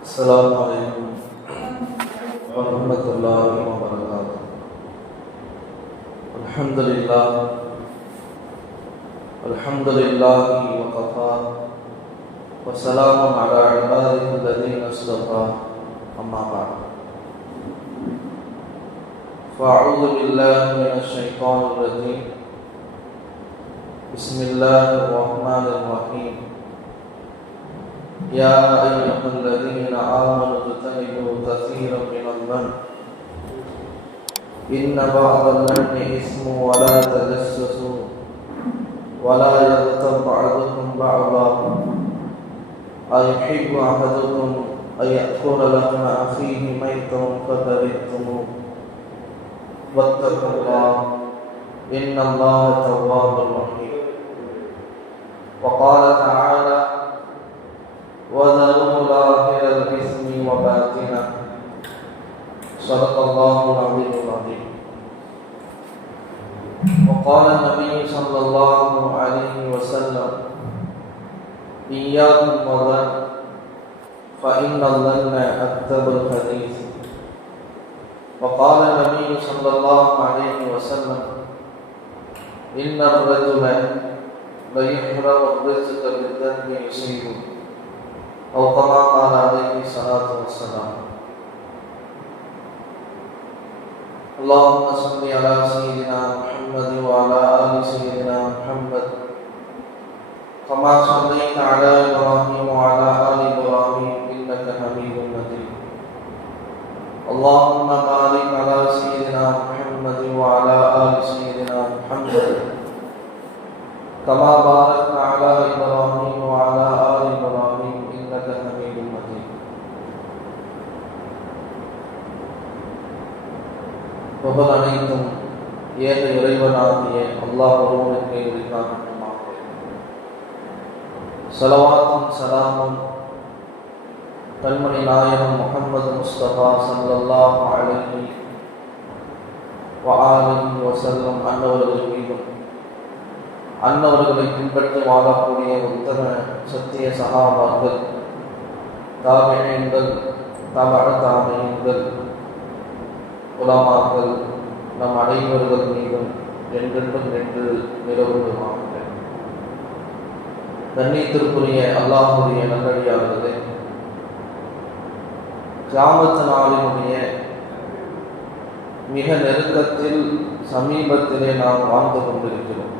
السلام عليكم ورحمة الله وبركاته. الحمد لله وكفى وسلام على عباده الذين اصطفى أما بعد فأعوذ بالله من الشيطان الرجيم. بسم الله الرحمن الرحيم. يا أيها الذين آمنوا اجتنبوا كثيرا من الظن إن بعض الظن إثم ولا تجسسوا ولا يغتب بعضكم بعضا أيحب أحدكم أن يأكل لحم أخيه ميتا فكرهتموه واتقوا الله إن الله تواب رحيم. وقال تعالى وذروا ظاهر الإثم وباطنه. صدق الله العظيم العظيم. وقال النبي صلى الله عليه وسلم إياكم والظن فإن الظن أكذب الحديث. وقال النبي صلى الله عليه وسلم إن الرجل ليحرم الرزق بالظن يصيبه أو كما قال عليه الصلاة والسلام. اللهم صل على سيدنا محمد وعلى آل سيدنا محمد كما صليت على إبراهيم وعلى آل إبراهيم إنك حميد مجيد. اللهم بارك على سيدنا محمد وعلى آل سيدنا محمد كما باركت على إبراهيم وعلى آل إبراهيم إنك حميد مجيد. புகழ் அனைத்தும் ஏக இறைவனாகிய அல்லாஹ் ஒருவனுக்கே உரித்தாகட்டும். ஸலவாத்தும் ஸலாமும் கண்மணி நாயகம் முஹம்மது முஸ்தபா ஸல்லல்லாஹு அலைஹி வஆலிஹி வஸல்லம் அன்னவர்கள் மீதும் அன்னவர்களை பின்பற்றி வாழக்கூடிய உத்தம சத்திய சகாபாக்கள், தாபிஈன்கள், தாபிஈன்கள், உலமாக்கள் நம் அனைவர்கள் மீதும் என்றென்றும் நின்று நிலவுமாறும். கண்ணியத்திற்குரிய அல்லாஹ்வுடைய நல்லடியார்களே, கியாமத் நாளினுடைய மிக நெருக்கத்தில் சமீபத்திலே நாம் வாழ்ந்து கொண்டிருக்கிறோம்.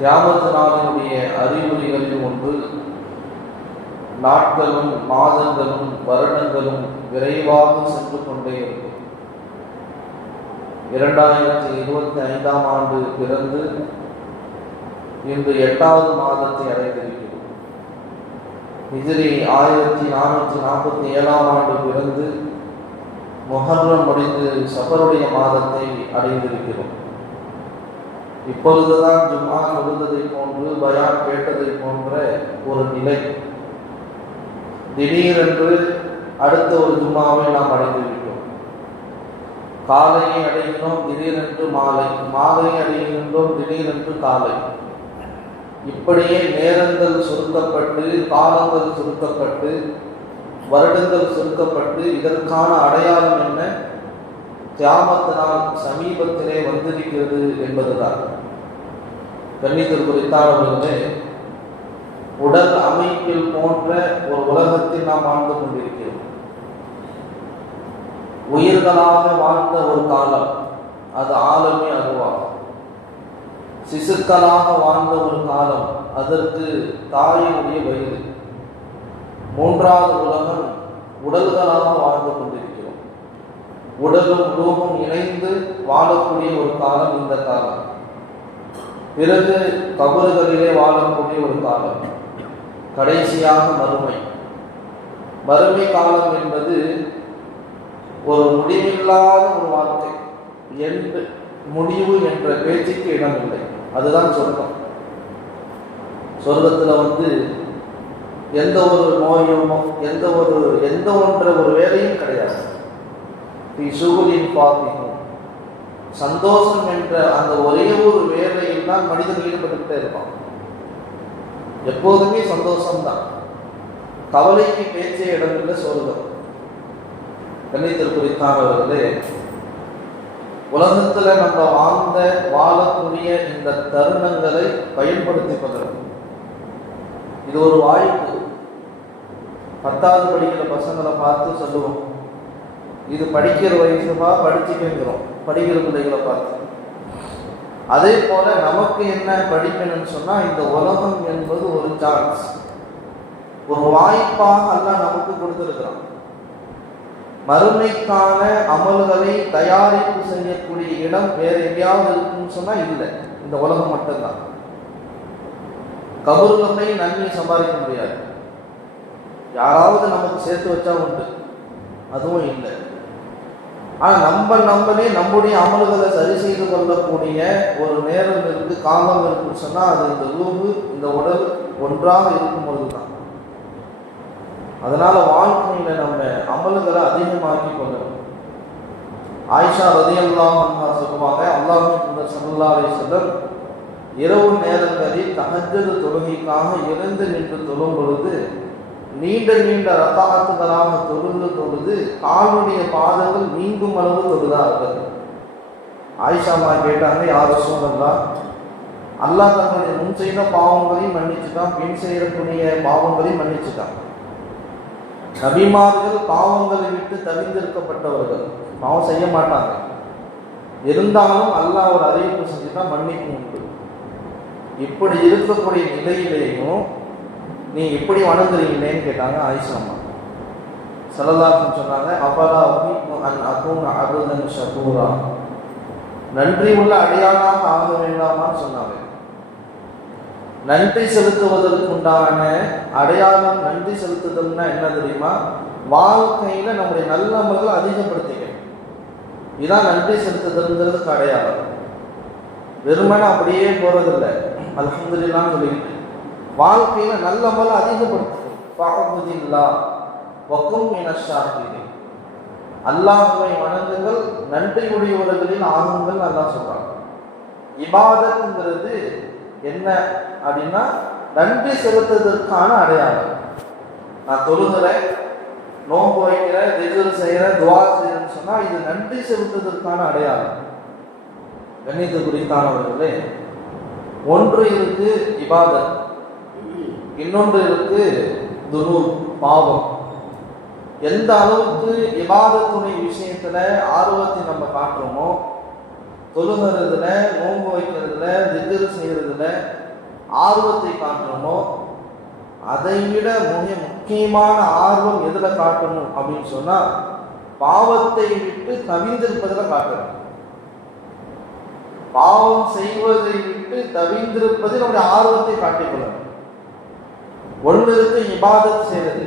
கியாமத் நாளினுடைய அறிகுறிகளில் ஒன்று நாட்களும் மாதங்களும் வருடங்களும் விரைவாக சென்று கொண்டே இருக்கும். 2025 ஆண்டு பிறந்து இன்று 8வது மாதத்தை அடைந்திருக்கிறோம். ஹிஜ்ரி 1447 ஆண்டு பிறந்து முஹர்ரம் முடிந்து சஃபருடைய மாதத்தை அடைந்திருக்கிறோம். இப்பொழுதுதான் ஜும்ஆ முடிந்ததை போன்று, பயான் கேட்டதை போன்ற ஒரு நிலை. திடீரென்று அடுத்த ஒரு ஜும்மாவை நாம் அடைந்து விட்டோம். காலையை அடைகின்றோம், திடீரென்று மாலை, மாலையை அடைகின்றோம், திடீரென்று காலை. இப்படியே நேரங்கள் சுருக்கப்பட்டு, காலங்கள் சுருக்கப்பட்டு, வருடங்கள் சுருக்கப்பட்டு, இதற்கான அடையாளம் என்ன? கியாமத் நாள் சமீபத்திலே வந்திருக்கிறது என்பதுதான். கண்ணியத்திற்குரித்தானவர்களே, உடல் அமைப்பில் போன்ற ஒரு உலகத்தில் நாம் வாழ்ந்து கொண்டிருக்கிறோம். உயிர்களாக வாழ்ந்த ஒரு காலம், அது ஆலமே அருவா. சிசுக்களாக வாழ்ந்த ஒரு காலம், அதற்கு தாயினுடைய வயது. மூன்றாவது உலகம் உடல்களாக வாழ்ந்து கொண்டிருக்கிறோம். உடலும் ரூபம் இணைந்து வாழக்கூடிய ஒரு காலம் இந்த காலம். பிறகு கபறுகளிலே வாழக்கூடிய ஒரு காலம். கடைசியாக மறுமை. மறுமை காலம் என்பது ஒரு முடிவில்லாத ஒரு வார்த்தை. முடிவு என்ற பேச்சுக்கு இடமில்லை. அதுதான் சொர்க்கம். சொர்க்கத்தில் எந்த ஒரு நோயும் எந்த ஒரு வேலையும் கிடையாது. சந்தோஷம் என்ற அந்த ஒரே ஒரு வேலையில் தான் மனிதன் ஈடுபட்டுக்கிட்டே இருப்பான். எப்போதுமே சந்தோஷம்தான். கவலைக்கு பேச்சே இடமில்லை சொர்க்கம். கண்ணியத்திற்குரித்தானவர்களே, உலகத்துல நம்ம வாழக்கூடிய இந்த தருணங்களை பயன்படுத்திப்பதற்கு இது ஒரு வாய்ப்பு. 10வது படிக்கிற பசங்களை பார்த்து சொல்லுவோம், இது படிக்கிற வயசுமா படிச்சுக்கிறோம், படிக்கிற பிள்ளைகளை பார்த்து. அதே போல நமக்கு என்ன படிக்கணும்னு சொன்னா, இந்த உலகம் என்பது ஒரு சான்ஸ், ஒரு வாய்ப்பாக அல்லாஹ் நமக்கு கொடுத்திருக்கிறான். மறுமைக்கான அமல்களை தயாரிப்பு செய்யக்கூடிய இடம் வேற எங்கேயாவது இருக்குன்னு சொன்னா இல்லை, இந்த உலகம் மட்டும்தான். கபூர்ல போய் நன்மை சம்பாதிக்க முடியாது, யாராவது நமக்கு சேர்த்து வச்சா உண்டு, அதுவும் இல்லை. ஆனா நம்மளே நம்முடைய அமல்களை சரி செய்து கொள்ளக்கூடிய ஒரு நேரம் இருக்கு, காலம் இருக்குன்னு சொன்னா அது இந்த ரூஹு, இந்த உடல் ஒன்றாக இருக்கும் பொழுதுதான். அதனால வாழ்க்கையில நம்ம அமல்களை அதிகமாக்கி கொள்ளணும். ஆயிஷா ரலியல்லாஹு அன்ஹா சொல்லுவாங்க, அல்லாஹ்வின் தூதர் ஸல்லல்லாஹு அலைஹி வஸல்லம் இரவு நேரங்களில் தஹஜ்ஜுத் தொழுகைக்காக எழுந்து நின்று தொழும் பொழுது, நீண்ட நீண்ட ரக்காத்துகளாக தொழுது காலுடைய பாதங்கள் நீங்கும் அளவு தொழுதார்கள். ஆயிஷாமா கேட்டாங்க, யார் ரசூலல்லாஹ், அல்லாஹ் தன்னுடைய முன் செய்த பாவங்களையும் மன்னிச்சுட்டான், பின் செய்யக்கூடிய பாவங்களையும் மன்னிச்சுட்டான். நபிமார்கள் பாவங்களை விட்டு தவிர்த்திருக்கப்பட்டவர்கள், பாவம் செய்ய மாட்டாங்க. இருந்தாலும் அல்லாஹ் ஒரு அறிவிப்பு செஞ்சுதான் மன்னிப்பு உண்டு. இப்படி இருக்கக்கூடிய நிலையிலேயும் நீ இப்படி வணங்குறீங்களேன்னு கேட்டாங்க ஆயிஷாமா. ஸல்லல்லாஹு சொன்னாங்க, அஃபலா உஹிப்பு அன் அகூன அப்தன் ஷகூரா, நன்றி உள்ள அடியானாக ஆக வேண்டாமான்னு சொன்னாங்க. நன்றி செலுத்துவதற்கு உண்டான அடையாளம், நன்றி செலுத்துதல்னா என்ன தெரியுமா? வாழ்க்கையில நம்முடைய நல்ல அமல்களை அதிகப்படுத்திக்க, இதான் நன்றி செலுத்துதல்ங்கிறதுக்கு அடையாளம். வெறுமனே அப்படியே போறதில்லை, அல்ஹம்துலில்லாஹ்னு சொல்லிட்டு வாழ்க்கையில நல்ல அமலை அதிகப்படுத்தணும். ஃபஅபுதில்லாஹ் வகும் மினஷ் ஷாக்கிரீன், அல்லாஹ்வை வணங்குங்கள், நன்றியுடையவர்களில் ஆகுங்கள் அல்லாஹ் சொல்றாங்க. இபாதத்ங்கிறது என்ன அப்படின்னா, நன்றி செலுத்துவதற்கான அடையாளம். நான் தொழுகிறேன், நோன்பு வைக்கிறேன், திக்ர் செய்யறேன், துஆ செய்யறேன்னு சொன்னா இது நன்றி செலுத்துவதற்கான அடையாளம். கண்ணியத்துக்குரித்தானவர்களே, ஒன்று இருக்கு இபாதத், இன்னொன்று இருக்கு துனூப், பாவம். எந்த அளவுக்கு இபாதத்துடைய விஷயத்துல ஆர்வத்தை நம்ம காட்டுறோமோ, தொழுகிறதுல, நோன்பு வைக்கிறதுல, திக்ர் செய்யறதுல ஆர்வத்தை காட்டுறோமோ, அதை விட மிக முக்கியமான ஆர்வம் எதுல காட்டணும் அப்படின்னு சொன்னா, பாவத்தை விட்டு தவிர்ந்திருப்பதில் காட்டணும். பாவம் செய்வதை விட்டு தவிர்ந்திருப்பதில் நம்முடைய ஆர்வத்தை காட்டிக்கொள்ளணும். ஒன்று இருக்கு இபாதத் செய்யறது,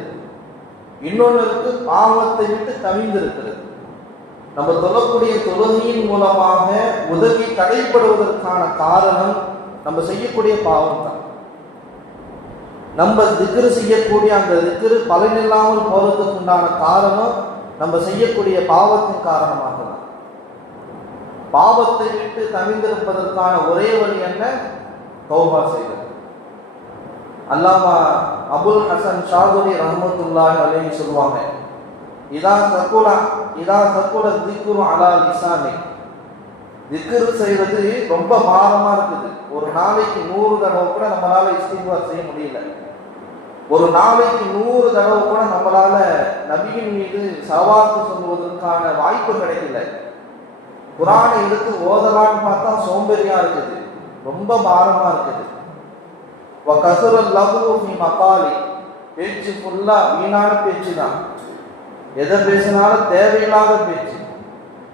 இன்னொன்று இருக்கு பாவத்தை விட்டு தவிர்ந்திருக்கிறது. நம்ம தொழக்கூடிய தொழுகையின் மூலமாக உதவி தடைப்படுவதற்கான காரணம் நம்ம செய்யக்கூடிய பாவம் தான். நம்ம திக்ரு செய்யக்கூடிய அந்த திக்ரு பலனில்லாமல் போறதுக்கு உண்டான காரணம் நம்ம செய்யக்கூடிய பாவத்தின் காரணமாக தான். பாவத்தை விட்டு தவிர்ந்திருப்பதற்கான ஒரே வழி என்ன? தௌபா செய்வது. அல்லாமா அபுல் ஹசன் ஷாதுரி ரஹ்மத்துல்லாஹி அலைஹி சொல்லுவாங்க, இதா சக்குல திக்ரு அலா லிசானி, திக்ரு செய்வது ரொம்ப பாரமா இருக்குது. ஒரு நாளைக்கு 100 தடவை கூட நம்மளால இஸ்திக்பார் செய்ய முடியல. ஒரு நாளைக்கு 100 தடவை கூட நம்மளால நபியின் மீது ஸலவாத் சொல்வதற்கான வாய்ப்பு கிடைக்கல. குர்ஆனை எடுத்து ஓதலான்னு பார்த்தா சோம்பேறியா இருக்குது, ரொம்ப பாரமா இருக்குது. வகஸரல் லஹு ஃபி மகாலி, பேச்சு ஃபுல்லா வீணான பேச்சு தான், எதை பேசினாலும் தேவையில்லாத பேச்சு,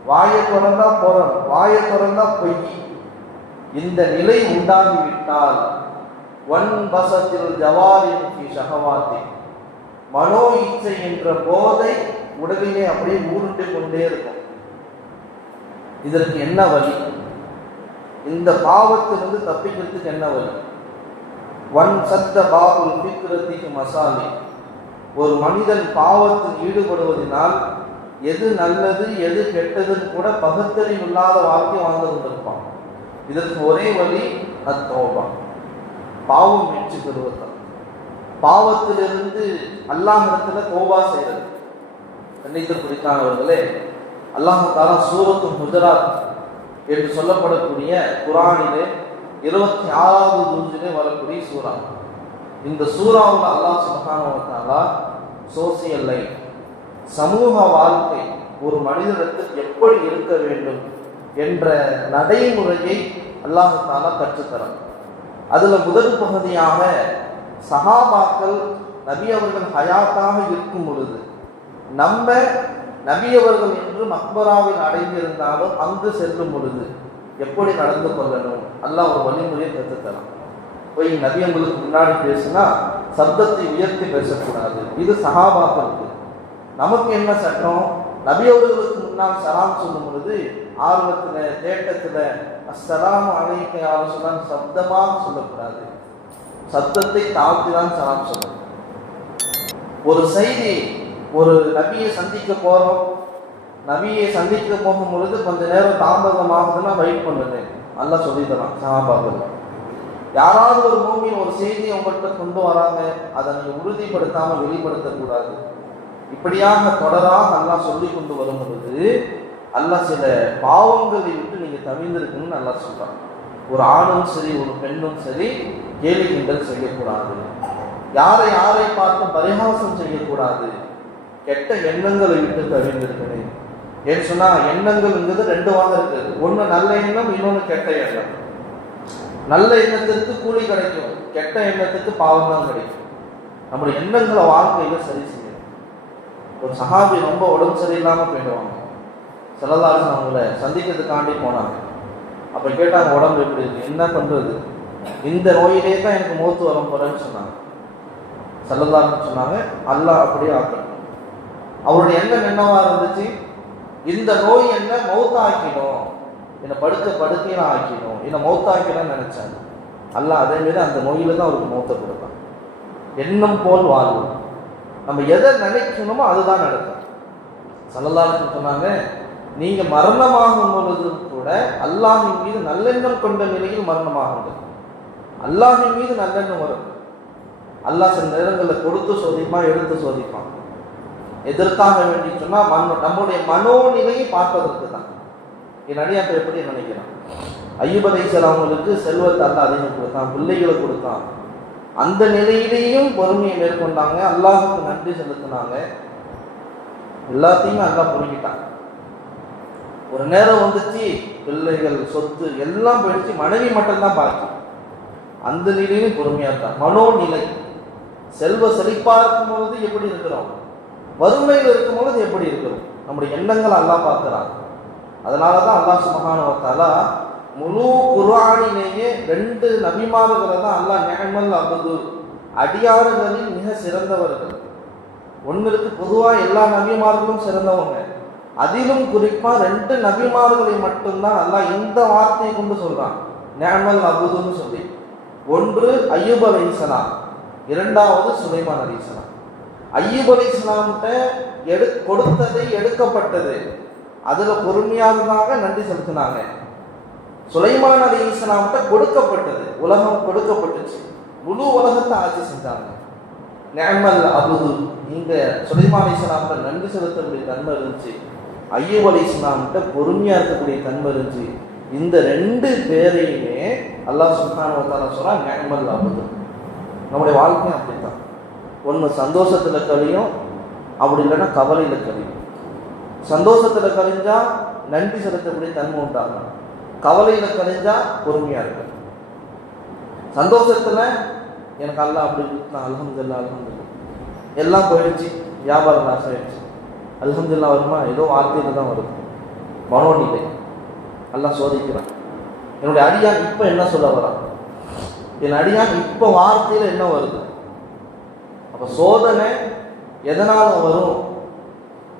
வாயை திறந்தா புறம், வாயை திறந்தா பொய். இந்த நிலை உண்டாகிவிட்டால் ஒன் பசத்தில் ஜவாரின் ஃபி ஷஹவாத்தி, மனோ இச்சை என்ற போதை உடலிலே அப்படியே ஊருண்டு கொண்டே இருக்கும். இதற்கு என்ன வழி? இந்த பாவத்திலிருந்து தப்பிக்கிறதுக்கு என்ன வழி? ஒன் சத்த பாபுல் ஃபிக்ரத்திஹி மசாலி, ஒரு மனிதன் பாவத்தில் ஈடுபடுவதனால் எது நல்லது எது கெட்டதுன்னு கூட பகுத்தறிவு இல்லாத வாழ்க்கை வாழ்ந்து கொண்டிருப்பான். இதற்கு ஒரே வழி அத்தௌபா, பாவம் மீட்சி பெறுவதுதான். பாவத்திலிருந்து அல்லாஹ்விடத்துல தௌபா செய்யறது. கண்ணியத்திற்குரித்தானவர்களே, அல்லாஹ் தஆலா சூரத்து ஹுஜராத் என்று சொல்லப்படக்கூடிய குர்ஆனிலே 26வது ஜுஸிலே வரக்கூடிய சூரா. இந்த சூராவில் அல்லாஹ் சுப்ஹானஹு வ தஆலா சோசியல் லைஃப், சமூக வாழ்க்கை, ஒரு மனிதனுக்கு எப்படி இருக்க வேண்டும் என்ற நடைமுறையை அல்லாஹ் தஆலா கற்றுத்தரான். அதுல முதல் பகுதியாக சஹாபாக்கள் நபி அவர்கள் ஹயாத்தாக இருக்கும் பொழுது நம்ம நபி அவர்கள் என்று மக்பராவில் அடைந்திருந்தாலும் அங்கு செல்லும் பொழுது எப்படி நடந்து கொள்ளணும் அல்லாஹ் ஒரு வழிமுறையை கற்றுத்தரான். போய் நபி அவங்களுக்கு முன்னாடி பேசினா சப்தத்தை உயர்த்தி பேசக்கூடாது. இது சஹாபாக்களுக்கு. நமக்கு என்ன சட்டம்? நபி அவர்களுக்கு முன்னால் சலாம் சொல்லும் பொழுது ஆர்வத்துல தேட்டத்துல அஸ்ஸலாமு அலைக்க யா ரசூலல்லாஹ் சப்தமாக சொல்லக்கூடாது, சப்தத்தை தாழ்த்தி தான் சலாம் சொல்லணும். ஒரு செய்தி, ஒரு நபியை சந்திக்க போறோம், நபியை சந்திக்க போகும் பொழுது கொஞ்ச நேரம் தாமதமாகுதுன்னா வெயிட் பண்ணுது, நல்லா சொல்லித்தரான் சஹாபாக்கள். யாராவது ஒரு மூமின் ஒரு செய்தியை உங்கள்கிட்ட கொண்டு வராங்க, அதை நீங்க உறுதிப்படுத்தாம வெளிப்படுத்தக்கூடாது. இப்படியாக தொடராக அல்லாஹ் சொல்லி கொண்டு வரும் பொழுது அல்லாஹ் சில பாவங்களை விட்டு நீங்க தவிர்ந்திருக்குன்னு நல்லா சொல்றான். ஒரு ஆணும் சரி ஒரு பெண்ணும் சரி கேலி கிண்டல் செய்யக்கூடாது, யாரை பார்த்து பரிகாசம் செய்யக்கூடாது, கெட்ட எண்ணங்களை விட்டு தவிர்ந்திருக்கிறேன். ஏன்னு சொன்னா எண்ணங்கள்ங்கிறது ரெண்டு வகை இருக்குது. ஒண்ணு நல்ல எண்ணம், இன்னொன்னு கெட்ட எண்ணம். நல்ல எண்ணத்திற்கு கூலி கிடைக்கும், கெட்ட எண்ணத்துக்கு பாவம் தான் கிடைக்கும். நம்முடைய எண்ணங்களை வாழ்க்கையில சரி செய்யணும். ஒரு சஹாபி ரொம்ப உடம்பு சரியில்லாம போயிடுவாங்க. ஸல்லல்லாஹு அலைஹி வஸல்லம் அவங்கள சந்திக்கிறதுக்காண்டி போனாங்க. அப்ப கேட்டாங்க, உடம்பு எப்படி இருக்கு, என்ன பண்றது, இந்த நோயிலே தான் எனக்கு மூத்து வர போறேன்னு சொன்னாங்க. ஸல்லல்லாஹு அலைஹி வஸல்லம் சொன்னாங்க, அல்லாஹ் அப்படியே ஆக்கணும். அவருடைய எண்ணம் என்னவா இருந்துச்சு? இந்த நோய் என்ன மௌத்தாக்கிடும், என்னை படுக்கையில ஆக்கிடும், என்னை மௌத்தாக்கிடும் நினைச்சாங்க. அல்லாஹ் அதே மாரி அந்த நோயில தான் அவருக்கு மௌத்தை கொடுத்தான். எண்ணம் போல் வாழ்வு. நம்ம எதை நினைக்கணுமோ அதுதான் நடக்கும். ஸல்லல்லாஹு அலைஹி வஸல்லம் சொன்னாங்க, நீங்க மரணமாகும் பொழுது கூட அல்லாஹ்வின் மீது நல்லெண்ணம் கொண்ட நிலையில் மரணமாகுங்கள். அல்லாஹ்வின் மீது நல்லெண்ணம் வரும். அல்லாஹ் சில நேரங்களில் கொடுத்து சோதிப்பான், எடுத்து சோதிப்பான். எதற்காக வேண்டி சொன்னா நம்முடைய மனோநிலையை பார்ப்பதற்கு தான். என் அடியாக்கள் எப்படி நினைக்கிறான்? அய்யூப் அலைஹிஸ்ஸலாம் அவங்களுக்கு செல்வத்தை அல்லாஹ் அதிகம் கொடுத்தான், பிள்ளைகளை கொடுத்தான். அந்த நிலையிலேயும் பொறுமையை மேற்கொண்டாங்க, அல்லாஹுக்கு நன்றி செலுத்தினாங்க. எல்லாத்தையுமே அல்லாஹ் புரிஞ்சிட்டாங்க. ஒரு நேரம் வந்துச்சு, பிள்ளைகள் சொத்து எல்லாம் போயிடுச்சு, மனைவி மட்டும்தான் பாக்கி. அந்த நிலையிலும் பொறுமையா இருந்தான். மனோநிலை, செல்வ செழிப்பா இருக்கும் பொழுது எப்படி இருக்கிறோம், வறுமையில் இருக்கும் பொழுது எப்படி இருக்கிறோம், நம்முடைய எண்ணங்கள் அல்லாஹ் பார்க்கிறான். அதனாலதான் அல்லாஹ் சுப்ஹானஹு வ தஆலா முழு குர்ஆனிலேயே 2 நபிமார்களை தான் அல்லாஹ் நிஅமல் அப்து, அடியாறுகளில் மிக சிறந்தவர்கள். ஒன்று இருக்கு, பொதுவா எல்லா நபிமார்களும் சிறந்தவங்க. அதிலும் குறிப்பா 2 நபிமார்களை மட்டும்தான் அல்லாஹ் இந்த வார்த்தையை கொண்டு சொல்றான், நிஅமல் அப்துன்னு சொல்லி. ஒன்று அய்யூப் அலைஹிஸ்ஸலாம், இரண்டாவது சுலைமான் அலைஹிஸ்ஸலாம். அய்யூப் அலைஹிஸ்ஸலாம்கிட்ட கொடுத்ததை எடுக்கப்பட்டது, அதுல பொறுமையாக நன்றி செலுத்தினாங்க. சுலைமான் அலைஹிஸ்ஸலாம்கிட்ட கொடுக்கப்பட்டது, உலகம் கொடுக்கப்பட்டுச்சு, முழு உலகத்தை ஆட்சி செஞ்சாங்க. நிஅமல் அப்து, இங்க சுலைமான் அலைஹிஸ்ஸலாம்கிட்ட நன்றி செலுத்தக்கூடிய தன்மை இருந்துச்சு, அய்யூப் அலைஹிஸ்ஸலாம்கிட்ட பொறுமையா இருக்கக்கூடிய தன்மை இருந்துச்சு. இந்த 2 பேரையுமே அல்லாஹ் சுப்ஹானஹு வ தஆலா சொல்றான் நிஅமல் அப்து. நம்முடைய வாழ்க்கையும் அப்படித்தான். ஒன்று சந்தோஷத்துல கழியும், அப்படி இல்லைன்னா கவலையில கழியும். சந்தோஷத்துல கழிஞ்சா நன்றி செலுத்தக்கூடிய தன்மை உண்டாகும், கவலையில கழிஞ்சா பொறுமையா இருக்கு. சந்தோஷத்துல எனக்கு அல்லாஹ் அப்படி கொடுத்தான், அல்ஹம்துலில்லாஹ் அல்ஹம்துலில்லாஹ், எல்லாம் போயிடுச்சு, வியாபாரம் நாசம் ஆயிடுச்சு, அல்ஹம்துலில்லாஹ் வருமா? ஏதோ வார்த்தையில தான் வருது. மனோநிலை அல்லாஹ் சோதிக்கிறான். என்னுடைய அடியான் இப்ப என்ன சொல்ல வரான், என் அடியான் இப்ப வார்த்தையில என்ன வருது? அப்ப சோதனை எதனால வரும்?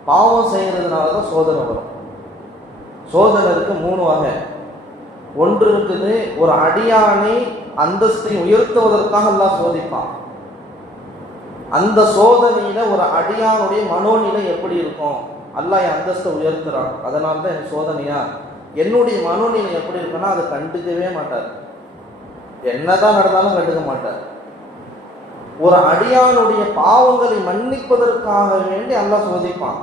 பாவம் செய்யறதுனால தான் சோதனை வரும். சோதனை இருக்கு 3 வகை. ஒன்று இருக்குது, ஒரு அடியானை அந்தஸ்தை உயர்த்துவதற்காக அல்லாஹ் சோதிப்பான். அந்த சோதனையில ஒரு அடியானுடைய மனோநிலை எப்படி இருக்கும்? அல்லாஹ் என் அந்தஸ்தை உயர்த்துறான், அதனால தான் என் சோதனையா? என்னுடைய மனோநிலை எப்படி இருக்குன்னா அதை கண்டுக்கவே மாட்டார், என்னதான் நடந்தாலும் கண்டுக்க மாட்டார். ஒரு அடியானுடைய பாவங்களை மன்னிப்பதற்காக வேண்டி அல்லாஹ் சோதிப்பான்.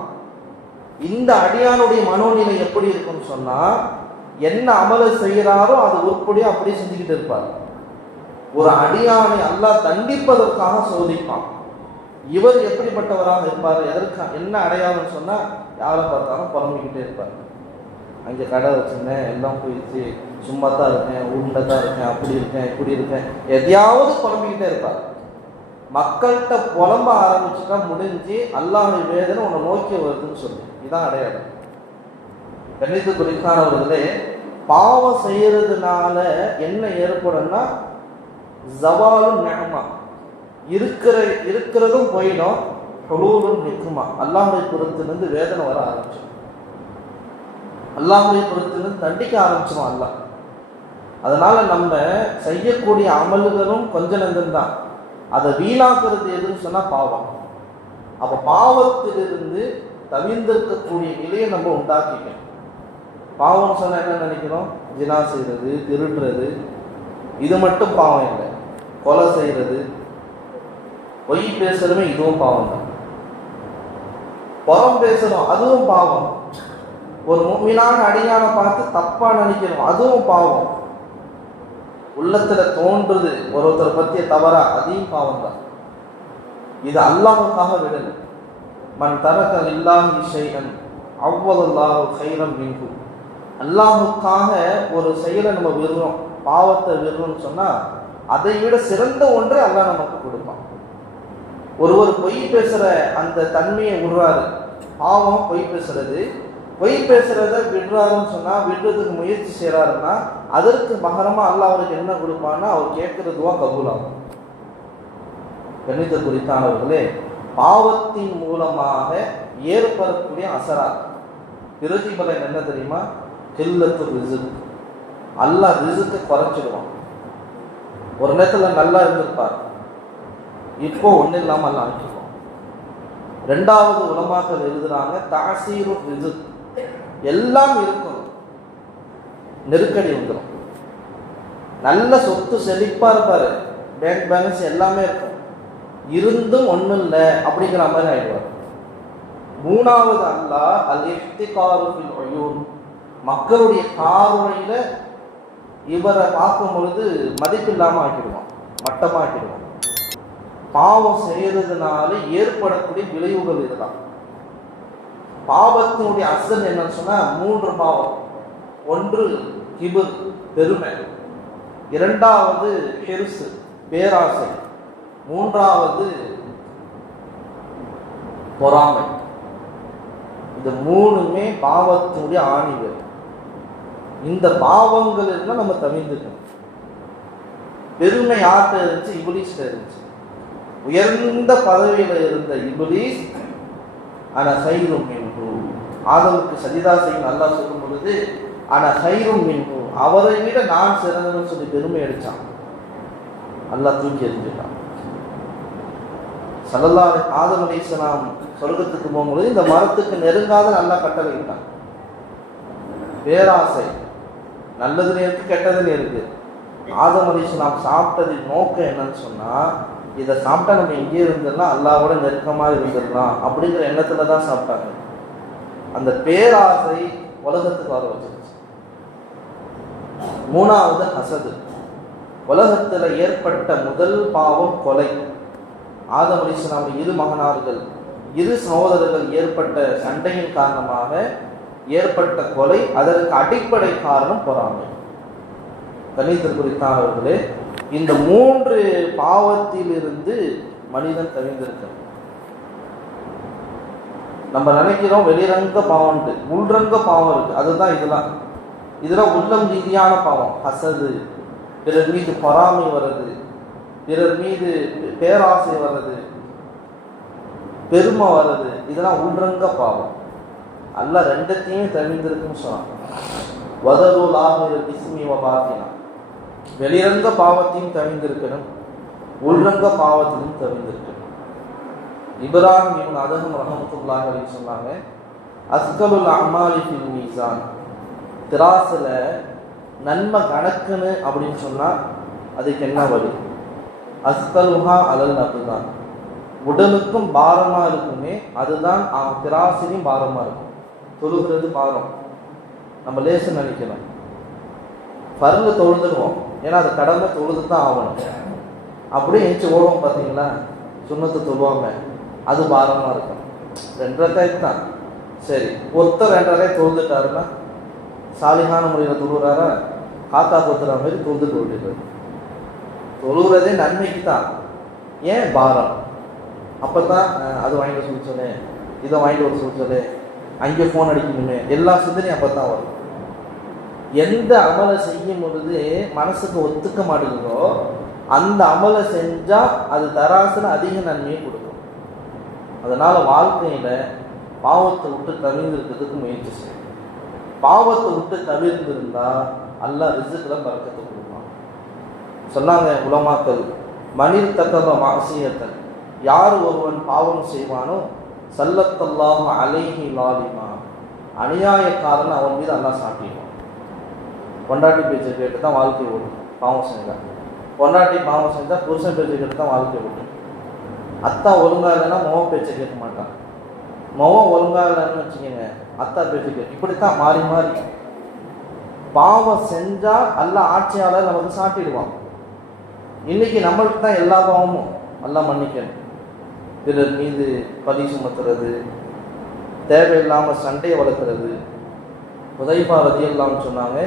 இந்த அடியானுடைய மனோநிலை எப்படி இருக்கும்னு சொன்னா, என்ன அமலை செய்கிறாரோ அது உருப்படியா அப்படியே செஞ்சுக்கிட்டு இருப்பார். ஒரு அடியானை அல்லாஹ் தண்டிப்பதற்காக சோதிப்பான். இவர் எப்படிப்பட்டவராக இருப்பார், எதற்கு என்ன அடையாளம்னு சொன்னா, யாரை பார்த்தாலும் புலம்பிக்கிட்டே இருப்பார். அங்கே கடை வச்சுருந்தேன், எல்லாம் போயிடுச்சு, சும்மா தான் இருக்கேன், உருண்டை தான் இருக்கேன், அப்படி இருக்கேன், இப்படி இருக்கேன், எதையாவது புலம்பிக்கிட்டே இருப்பார். மக்கள்கிட்ட புலம்ப ஆரம்பிச்சுட்டா முடிஞ்சு அல்லாஹ்வுடைய வேதனை உன்னை நோக்கி வருதுன்னு சொல்லி, இதான் அடையாளம். கணித்து குறிக்கானவர்களே, பாவம் செய்யறதுனால என்ன ஏற்படும்னா, ஜவாலும் நிஅமா, இருக்கிறதும் போயிடும், ஹுலூலும் நிக்குமா, அல்லாஹ்வுடைய புறத்திலிருந்து வேதனை வர ஆரம்பிச்சிடும், அல்லாஹ்வுடைய புறத்திலிருந்து தண்டிக்க ஆரம்பிச்சிடும் அல்லாஹ். அதனால நம்ம செய்யக்கூடிய அமல்களும் கொஞ்ச நஞ்சம் தான். அதை வீணாக்குறது எதுன்னு சொன்னா பாவம். அப்ப பாவத்திலிருந்து தவிர்ந்திருக்கக்கூடிய நிலையை நம்ம உண்டாக்கிக்கணும். பாவம் சொன்னா என்ன நினைக்கிறோம், ஜினா செய்யறது, திருடுறது, இது மட்டும் பாவம் இல்லை. கொலை செய்யறது, பொய் பேசுறதுமே இதுவும் பாவம் தான். புறம் பேசுறோம், அதுவும் பாவம். ஒரு முஃமினான அடியானை பார்த்து தப்பா நினைக்கிறோம், அதுவும் பாவம். உள்ளத்துல தோன்றுது ஒருத்தரை பற்றிய தவறா, அதையும் பாவம் தான். இது அல்லாஹ்வுக்காக விடல. மன் தரக லில்லாஹி ஷைஅன் அவ்வல்லாஹு கைரம் மின்ஹு. அல்லாஹ்வுக்காக ஒரு செயலை நம்ம விடுறோம், பாவத்தை விடுறோம்னு சொன்னா அதை விட சிறந்த ஒன்றை அல்லாஹ் நமக்கு கொடுப்பான். ஒருவர் பொய் பேசுற அந்த தன்மையை விடுறாரு, பாவம் பொய் பேசுறது, பொய் பேசுறத விடுறாருன்னு சொன்னா, விடுறதுக்கு முயற்சி செய்யறாருன்னா அதற்கு மகரமா அல்லாஹ் அவருக்கு என்ன கொடுப்பான்னா, அவர் கேட்கறதுவா கபூலாகும். கணித குறித்தானவர்களே, பாவத்தின் மூலமாக ஏற்படக்கூடிய அசரா பிரதிபலன் என்ன தெரியுமா, கில்லத்து ரிஸ்க். அல்லாஹ் ரிஸ்கை குறைச்சிடுவான். ஒரு நேரத்துல நல்லா இருந்திருப்பார், இப்போ ஒன்றும் இல்லாமல் எல்லாம் ஆக்கிடுவோம். ரெண்டாவது உலமாக்கள் எழுதுறாங்க, தாசீரு ரிஸ்க், எல்லாம் இருக்கும், நெருக்கடி வந்துடும். நல்ல சொத்து செழிப்பா இருப்பாரு, பேங்க் பேலன்ஸ் எல்லாமே இருக்கும், இருந்தும் ஒன்றும் இல்லை அப்படிங்கிற மாதிரி ஆயிடுவார். மூணாவது அல்லாஹ் அல் இஃப்திகாரு ஃபில் உயூன், மக்களுடைய பார்வையில இவரை பார்க்கும் பொழுது மதிப்பில்லாம ஆக்கிடுவான், மட்டமா ஆக்கிடுவான். பாவம் செய்யறதுனால ஏற்படக்கூடிய விளைவுகள் இதுதான். பாவத்தினுடைய அசல் என்னன்னு சொன்னா, 3 பாவம். ஒன்று கிபுர், பெருமை. இரண்டாவது ஹிர்ஸ், பேராசை. மூன்றாவது பொறாமை. இந்த 3மே பாவத்தினுடைய ஆணிகள். இந்த பாவங்கள் இருந்தால் நம்ம தவிர்த்துக்கணும். பெருமை யார்கிட்ட இருந்துச்சு, இப்லீஸ்ல இருந்துச்சு. உயர்ந்த பதவியில இருந்த இப்லீஸ், ஆனா ஹைரும் மின்ஹு, ஆதமுக்கு சஜிதா செய்யும் அல்லாஹ் சொல்லும் பொழுது, ஆனா ஹைரும் மின்ஹு, அவரை விட நான் சிறந்தவன்னு சொல்லி பெருமை அடிச்சான். அல்லாஹ் தூக்கி எறிஞ்சிட்டான். ஸல்லல்லாஹு ஆதம் அலைஹிஸ்ஸலாம் சொர்க்கத்துக்கு போகும்பொழுது இந்த மரத்துக்கு நெருங்காத நல்லா கட்டளையிட்டான். பேராசை, நல்லதுன்னு இருக்கு, கெட்டதுன்னு இருக்கு. ஆதம் அலைஹிஸ்ஸலாம் சாப்பிட்டதின் நோக்கம் என்னன்னு சொன்னா, இதை சாப்பிட்டா நம்ம எங்கே இருந்துடலாம், அல்லாஹ்வோட நெருக்கமாக இருந்துடலாம் அப்படிங்கிற எண்ணத்துல தான் சாப்பிட்டாங்க. அந்த பேராசை உலகத்துக்கு வர வச்சிருச்சு. மூணாவது ஹசது. உலகத்துல ஏற்பட்ட முதல் பாவம் கொலை. ஆதம் அலைஹிஸ்ஸலாம் 2 மகனார்கள், 2 சகோதரர்கள் ஏற்பட்ட சண்டையின் காரணமாக ஏற்பட்ட கொலை. அதற்கு அடிப்படை காரணம் பொறாமை. கணிதர் குறித்தானவர்களே, இந்த 3 பாவத்திலிருந்து மனிதன் தவிர்ந்திருக்கிறான். நம்ம நினைக்கிறோம் வெளிரங்க பாவம், உள்ரங்க பாவம் இருக்கு, அதுதான் இதெல்லாம் உள்ளம் ரீதியான பாவம். ஹசது, பிறர் மீது பொறாமை வர்றது, பிறர் மீது பேராசை வர்றது, பெருமை வர்றது, இதெல்லாம் உள்ரங்க பாவம். அல்லாஹ் 2த்தையும் தவிர்ந்திருக்குன்னு சொன்னான். வதருல் ஆஹிர பிஸ்மி வ பாத்தினா, வெளிரங்க பாவத்தையும் தவிர்ந்திருக்கணும், உள்ரங்க பாவத்திலும் தவிர்ந்திருக்கணும். இப்ராஹிம் இப்னு அதஹம் ரஹ்மத்துல்லாஹி அலைஹி சொன்னாங்க, அஸ்கலுல் அமாலி ஃபில் மீசான், திராசுல நன்மை கணக்குன்னு அப்படின்னு சொன்னா அதுக்கு என்ன வழி? அஸ்கலுஹா அலல் அப்தான், உடலுக்கும் பாரமாக இருக்குமே அதுதான் திராசிலையும் பாரமாக இருக்கும். தொழுகிறது பாரம், நம்ம லேசு நினைக்கணும். ஃபர்லு தொழுதுடுவோம், ஏன்னா அது கடமை, தொழுது தான் ஆகணும். அப்படியே எழுச்சி ஓடுவோம் பார்த்தீங்களா, சுண்ணத்தை தொழுவாங்க, அது பாரமாக இருக்கும். 2 ரக்காத் தான் சரி. ஒருத்தர் 2 ரக்காத் தொழுதுட்டாருன்னா சாலிகான முறையில் தொழுகிறாரா, காக்கா கொத்துற மாதிரி தொழுதுட்டு ஓடிடுறாரு. தொழுகிறதே நன்மைக்கு தான், ஏன் பாரம். அப்போ தான் அது வாங்கிட்டு சொல்ல சொல்லு, இதை வாங்கிட்டு வர சொல்ல சொல்லு, அங்கே ஃபோன் அடிக்கணுமே, எல்லா சிந்தனையும் அப்போ தான் வரும். எந்த அமலை செய்யும் பொழுது மனசுக்கு ஒத்துக்க மாட்டேங்குதோ அந்த அமலை செஞ்சால் அது தராசுல அதிக நன்மையை கொடுக்கும். அதனால் வாழ்க்கையில் பாவத்தை விட்டு தவிர்ந்திருக்கிறதுக்கு முயற்சி செய்யும். பாவத்தை விட்டு தவிர்ந்திருந்தால் அல்லாஹ் ரிஸ்க்ல பரக்கத்தை கொடுப்பான். சொன்னாங்க உலமாக்கள், மனிர் தக்கவ மாசியத்தன், யார் ஒருவன் பாவம் செய்வானோ சல்லத்தல்லாஹு அலைஹி லாலிமா, அநியாயக்காரன் அவன் மீது அல்லாஹ் சாட்டிடுவான். பொண்டாட்டி பேச்சை கேட்டு தான் வாழ்க்கை ஓடும், பாவம் செஞ்சான். பொண்டாட்டி பாவம் செஞ்சால் புருஷன் பேச்சை கேட்டு தான் வாழ்க்கை ஓடும். அத்தா ஒழுங்காக இல்லைன்னா மொவன் பேச்சை கேட்க மாட்டான், மொவன் ஒழுங்காக இல்லைன்னு வச்சுக்கோங்க அத்தா பேச்சை கேட்க. இப்படித்தான் மாறி மாறி பாவம் செஞ்சால் அல்லாஹ் ஆட்சியாளர் நமக்கு சாட்டிடுவான். இன்னைக்கு நம்மளுக்கு தான் எல்லா பாவமும் அல்லாஹ் மன்னிக்கணும். பிறர் மீது பழி சுமத்துறது, தேவையில்லாமல் சண்டையை வளர்க்குறது. ஹுதைஃபா ரலியல்லாஹு அன்ஹு சொன்னாங்க,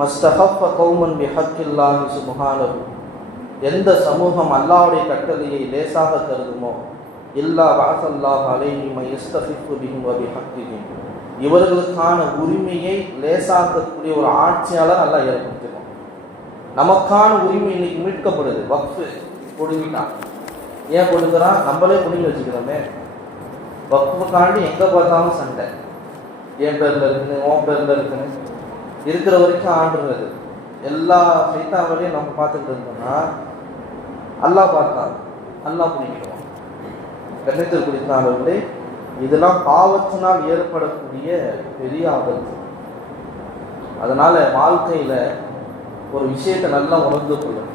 மஸ்தஹஃப கௌமன் பிஹக்கில்லாஹி சுப்ஹானஹு, எந்த சமூகம் அல்லாஹ்வுடைய கட்டளையை லேசாக கருதுமோ இல்லா வஅஸல்லாஹு அலைஹி மன் யஸ்தஃபிஃபு பிஹிம் வ பிஹக்கிஹிம், இவர்களுக்கான உரிமையை லேசாக்கக்கூடிய ஒரு ஆட்சியாளர் அல்லாஹ் ஏற்படுத்திடுவான். நமக்கான உரிமை இன்னைக்கு மீட்கப்படுது. வக்ஃபு கொடுங்கிட்டான், ஏன் கொடுக்குறான், நம்மளே பிடிங்கி வச்சுக்கிறோமே. வக்ஃபுக்காண்டி எங்கே பார்த்தாலும் சண்டை, என் பேரில் இருக்குன்னு உன் பேரில் இருக்குன்னு, இருக்கிற வரைக்கும் ஆண்டுறது. எல்லா சைத்தாவளையும் நம்ம பார்த்துக்கிட்டு இருந்தோம்னா அல்லாஹ் பார்த்தான், அல்லாஹ் பிடிக்கிடுவான். கண்ணியத்தில் குடித்தாளர்களே, இதெல்லாம் பாவத்தினால் ஏற்படக்கூடிய பெரிய ஆபத்து. அதனால வாழ்க்கையில ஒரு விஷயத்தை நல்லா உணர்ந்து கொள்ளும்.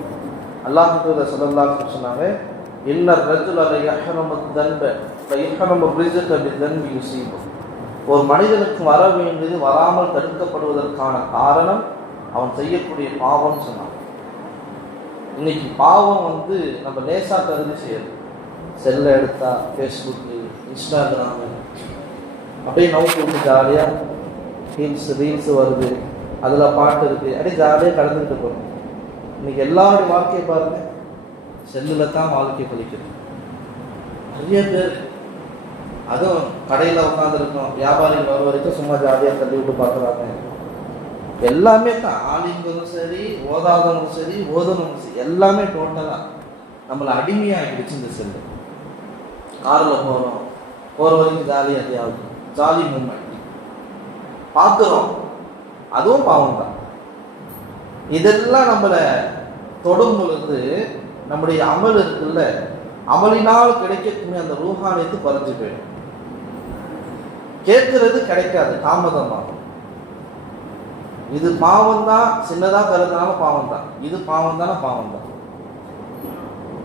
அல்லாஹ் ஸல்லல்லாஹு அலைஹி சொன்னாங்க, இன்னர் ரஜுல யஹ்ரமு தன்ப ஃபயஹ்ரமு ரிஸ்க பிதன்பி யுஸீபு, ஒரு மனிதனுக்கு வர வேண்டியது வராமல் தடுக்கப்படுவதற்கான காரணம் அவன் செய்யக்கூடிய பாவம் சொன்னான். இன்னைக்கு பாவம் நம்ம லேசா கருதி செய்யறது. செல்லை எடுத்தா ஃபேஸ்புக்கு, இன்ஸ்டாகிராமு, அப்படியே நோக்கி விட்டு ஜாலியாக ரீல்ஸ் வருது, அதில் பாட்டு இருக்குது, அப்படியே ஜாலியாக கடந்துக்கிட்டு போகிறோம். இன்னைக்கு எல்லாருடைய வாழ்க்கையை பாருங்க, செல்லில் தான் வாழ்க்கை கழிக்கிறது. நிறைய பேர் அதுவும் கடையில் உட்காந்துருக்கோம், வியாபாரிகள் வர வரைக்கும் சும்மா ஜாலியாக தள்ளி விட்டு பார்க்குறாங்க. எல்லாமே தான், ஆளுங்களும் சரி, ஓதாதவங்களும் சரி, ஓதனவங்களும் சரி, எல்லாமே டோட்டலாக நம்மளை அடிமையாகிடுச்சு இந்த செல்லு. காரில் போகிற வரைக்கும் ஜாலியாக எதையாவது ஜாலி மூமெண்ட் பார்க்குறோம், அதுவும் பாவம் தான். இதெல்லாம் நம்மளை தொடும் பொழுது நம்முடைய அமல் இருக்குல்ல, அமலினால் கிடைக்கக்கூடிய அந்த ரூஹானியத்து குறைஞ்சு போயிடும். கேட்கறது கிடைக்காது, தாமதமாகும். இது பாவம் தான், சின்னதாக கருதுனாலும் பாவம் தான், இது பாவம் தானே பாவம் தான்.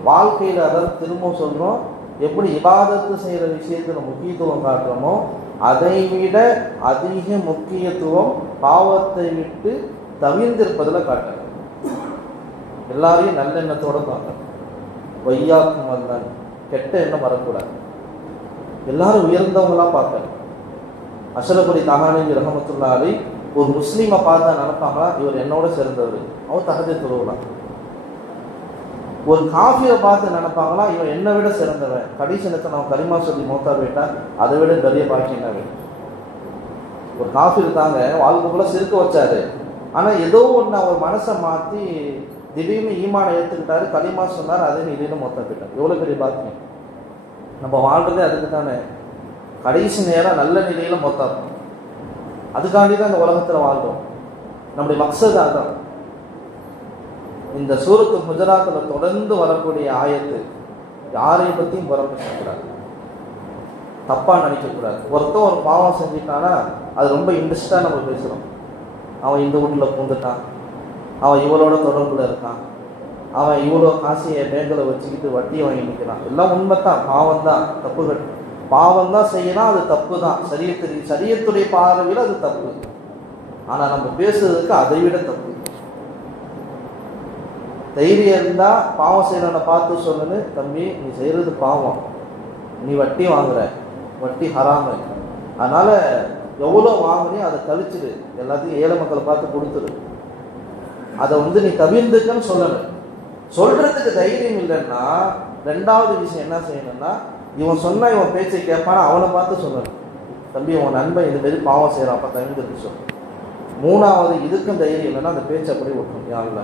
வாழ்க்கையில் அதாவது திரும்ப சொல்கிறோம், எப்படி இபாதத்து செய்கிற விஷயத்தில் முக்கியத்துவம் காட்டுறோமோ அதை விட அதிக முக்கியத்துவம் பாவத்தை விட்டு தவிர்ந்திருப்பதில் காட்டணும். எல்லாரையும் நல்லெண்ணத்தோடு பார்க்கணும். வையாக்கும் வந்தான், கெட்ட எண்ணம் வரக்கூடாது. எல்லாரும் உயர்ந்தவங்களாக பார்க்கணும். அஷரபுரி தஹானி ரஹமத்துல்லாஹி அலைஹி ஒரு முஸ்லீமை பார்த்தா நினைப்பாங்களா, இவர் என்னோட சேர்ந்தவர், அவர் தஹஜ்ஜுத் தொழுவலாம். ஒரு காஃபியை பார்த்து நினைப்பாங்களா, இவன் என்னை விட சிறந்தவன், கடைசி நேரத்தை நம்ம கலிமா சொல்லி மௌத்தா போயிட்டா அதை விட பெரிய பாக்கியம் என்ன வேணும். ஒரு காஃபி இருக்காங்க, வாழ்க்கைக்குள்ள சிறுக்க வச்சாரு, ஆனால் ஏதோ ஒன்று அவர் மனசை மாற்றி திடீர்னு ஈமானை ஏற்றுக்கிட்டாரு, கலிமா சொன்னார், அதே நிலையில மௌத்தா போயிட்டார். எவ்வளோ பெரிய பாக்கியம். நம்ம வாழ்றதே அதுக்கு தானே, கடைசி நேரம் நல்ல நிலையில மௌத்தா இருக்கும். அதுக்காண்டி தான் இந்த உலகத்தில் வாழ்றோம். நம்முடைய மக்சது அதான். இந்த சூரத்து குஜராத்தில் தொடர்ந்து வரக்கூடிய ஆயத்து யாரையும் பற்றியும் புறப்படக்கூடாது, தப்பாக நினைக்கக்கூடாது. ஒருத்தன் ஒரு பாவம் செஞ்சுட்டானா அது ரொம்ப இன்ட்ரெஸ்டாக நம்ம பேசுகிறோம். அவன் இந்த வீட்டில் பூந்துட்டான், அவன் இவளோட தொடர்பில் இருக்கான், அவன் இவ்வளோ காசையை பேங்கில் வச்சுக்கிட்டு வட்டி வாங்கி நிற்கிறான். எல்லாம் உண்மை தான், பாவம் தான், தப்புகள் பாவம் தான் செய்யலாம், அது தப்பு தான். சரியத்துடைய பார்வையில் அது தப்பு. ஆனால் நம்ம பேசுறதுக்கு அதை விட தப்பு. தைரியம் இருந்தால் பாவம் செய்யறவனை பார்த்து சொல்லு, தம்பி நீ செய்கிறது பாவம், நீ வட்டி வாங்குற, வட்டி ஹராமு, அதனால் எவ்வளோ வாங்குனே அதை கழிச்சிடு, எல்லாத்தையும் ஏழை மக்களை பார்த்து கொடுத்துரு, அதை நீ தவிர்த்துக்கன்னு சொல்லணும். சொல்கிறதுக்கு தைரியம் இல்லைன்னா ரெண்டாவது விஷயம் என்ன செய்யணும்னா, இவன் சொன்னால் இவன் பேச்சை கேட்பானா அவனை பார்த்து சொல்லணும், தம்பி உன் நண்பன் இதுமாரி பாவம் செய்கிறான், அப்போ தவிர்த்துக்கு சொல்லணும். மூணாவது, இதுக்கும் தைரியம் இல்லைன்னா அந்த பேச்சை அப்படி விட்டணும். யாருல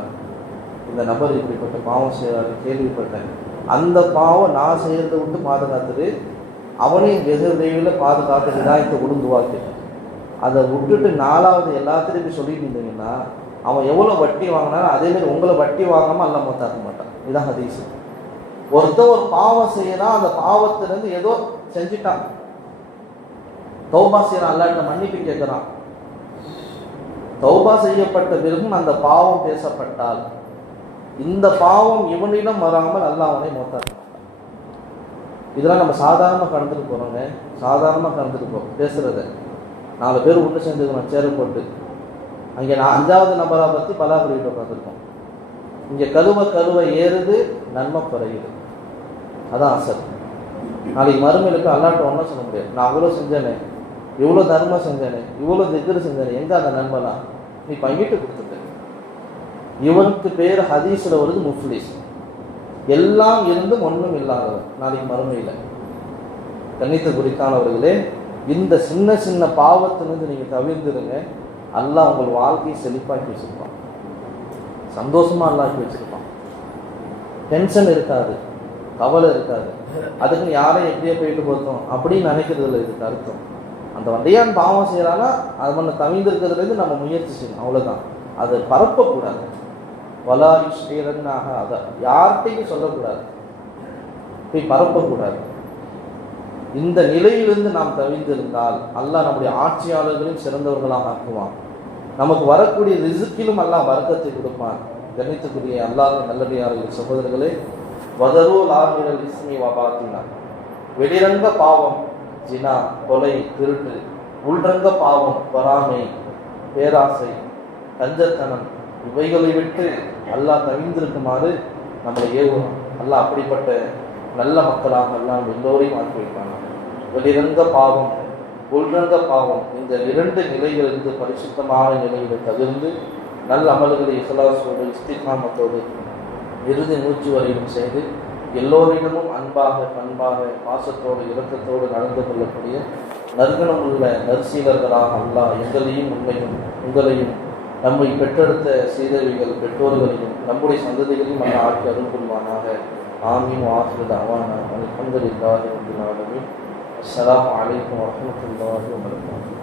இந்த நபர் இப்படிப்பட்ட பாவம் செய்கிறாரு கேள்விப்பட்டேன், அந்த பாவம் நான் செய்கிறத விட்டு பாதுகாத்துட்டு அவனையும் வெகு விரைவில் பாதுகாத்து விதாயத்தை உடுங்குவாக்கு. அதை விட்டுட்டு நாலாவது எல்லாத்திலையும் சொல்லிட்டு இருந்தீங்கன்னா அவன் எவ்வளோ வட்டி வாங்கினாலும் அதேமாரி உங்களை வட்டி வாங்காமல் அல்ல மொத்தாக்க மாட்டான். இதுதான் ஹதீஸ். ஒருத்தர் ஒரு பாவம் செய்யறான், அந்த பாவத்திலேருந்து ஏதோ செஞ்சுட்டான், தௌபா செய்யறான், அல்லாட்ட மன்னிப்பு கேட்குறான். தௌபா செய்யப்பட்ட பிறகும் அந்த பாவம் பேசப்பட்டால் இந்த பாவம் இவனிடம் வராமல் அல்லாஹ் அவனை மொத்தாக்க மாட்டான். இதெல்லாம் நம்ம சாதாரணமாக கடந்துட்டு போகிறோங்க, சாதாரணமாக கடந்துட்டு போகிறோம். பேசுகிறத 4 பேர் ஒன்று சேர்ந்துக்கணும் சேரு போட்டு, அங்கே நான் 5வது நபரை பற்றி பலாபுரிகிட்ட உட்காந்துருக்கோம். இங்கே கருவை ஏறுது, நன்மை குறையுது, அதான் அசல். நாளைக்கு மறுமையிலுக்கு அல்லாட்ட ஒன்றும் சொல்ல முடியாது, நான் அவ்வளோ செஞ்சேனே, இவ்வளோ தர்மம் செஞ்சேனே, இவ்வளோ திக்ரு செஞ்சேனே, எங்கே அந்த நன்மைலாம் நீ பங்கிட்டு கொடுத்துட்ட. இவனுக்கு பேர் ஹதீஸில் வருது முஃப்லிஸ், எல்லாம் இருந்தும் ஒன்றும் இல்லாதவன் நாளைக்கு மறுமையில். கண்ணியத்தை குறித்தானவர்களே, இந்த சின்ன சின்ன பாவத்திலிருந்து நீங்கள் தவிர்ந்துருங்க, அல்லாஹ் உங்கள் வாழ்க்கையை செழிப்பாக்கி வச்சுருப்பான், சந்தோஷமாக அல்லாக்கி வச்சுருப்பான். டென்ஷன் இருக்காது, கவலை இருக்காது. அதுக்குன்னு யாரையும் எப்படியே போயிட்டு போத்தோம் அப்படின்னு நினைக்கிறது இல்லை. இதுக்கு அர்த்தம் அந்த வண்டையான் பாவம் செய்கிறானா அது பண்ண தவிர்ந்திருக்கிறதுலேருந்து நம்ம முயற்சி செய்யணும், அவ்வளோதான். அதை பரப்பக்கூடாது, வலாரி ஸ்ரீரன்னாக அதை யார்கிட்டையும் சொல்லக்கூடாது, போய் பரப்பக்கூடாது. இந்த நிலையிலிருந்து நாம் தவிர்ந்திருந்தால் அல்லாஹ் நம்முடைய ஆட்சியாளர்களையும் சிறந்தவர்களாக ஆக்குவான். நமக்கு வரக்கூடிய ரிசுக்கிலும் அல்லாஹ் வரக்கத்தை கொடுப்பான். கணித்துக்குரிய அல்லாஹ்வின் நல்லடியார்கள் சகோதரர்களே, வதரூல் ஆமிரல் இஸ்மி வபாத்தினா, வெளிரங்க பாவம் ஜினா, கொலை, திருட்டு, உள்ரங்க பாவம் பொறாமை, பேராசை, கஞ்சத்தனம், இவைகளை விட்டு அல்லாஹ் தவிர்ந்திருக்குமாறு நம்மளை ஏவுவோம். அல்லாஹ் அப்படிப்பட்ட நல்ல மக்களாக எல்லாம் எல்லோரையும் ஆக்கி வைப்பாங்க. வெளிரங்க பாவம், உள்ரங்க பாவம், இந்த 2 நிலையிலிருந்து பரிசுத்தமான நிலையில தவிர்ந்து நல்ல அமல்களை இஹ்லாஸோடு இஸ்திகாமத்தோடு இறுதி மூச்சு வரையிலும் செய்து எல்லோரிடமும் அன்பாக, பண்பாக, பாசத்தோடு, இரக்கத்தோடு நடந்து கொள்ளக்கூடிய நற்குணம் உள்ள நற்சீலர்களாக அல்லாஹ் எங்களையும் உண்மையும் உங்களையும் நம்மை பெற்றெடுத்த சீதவிகள் பெற்றோர்களையும் நம்முடைய சந்ததிகளையும் அல்ல ஆக்கி அருள் புரிவானாக. ஆமீன். வாஹிரு தஅவானா அல்ஹம்துலில்லாஹி ரப்பில் ஆலமீன். அஸ்ஸலாமு அலைக்கும் வரஹ்மத்துல்லாஹி வபரகாத்துஹு.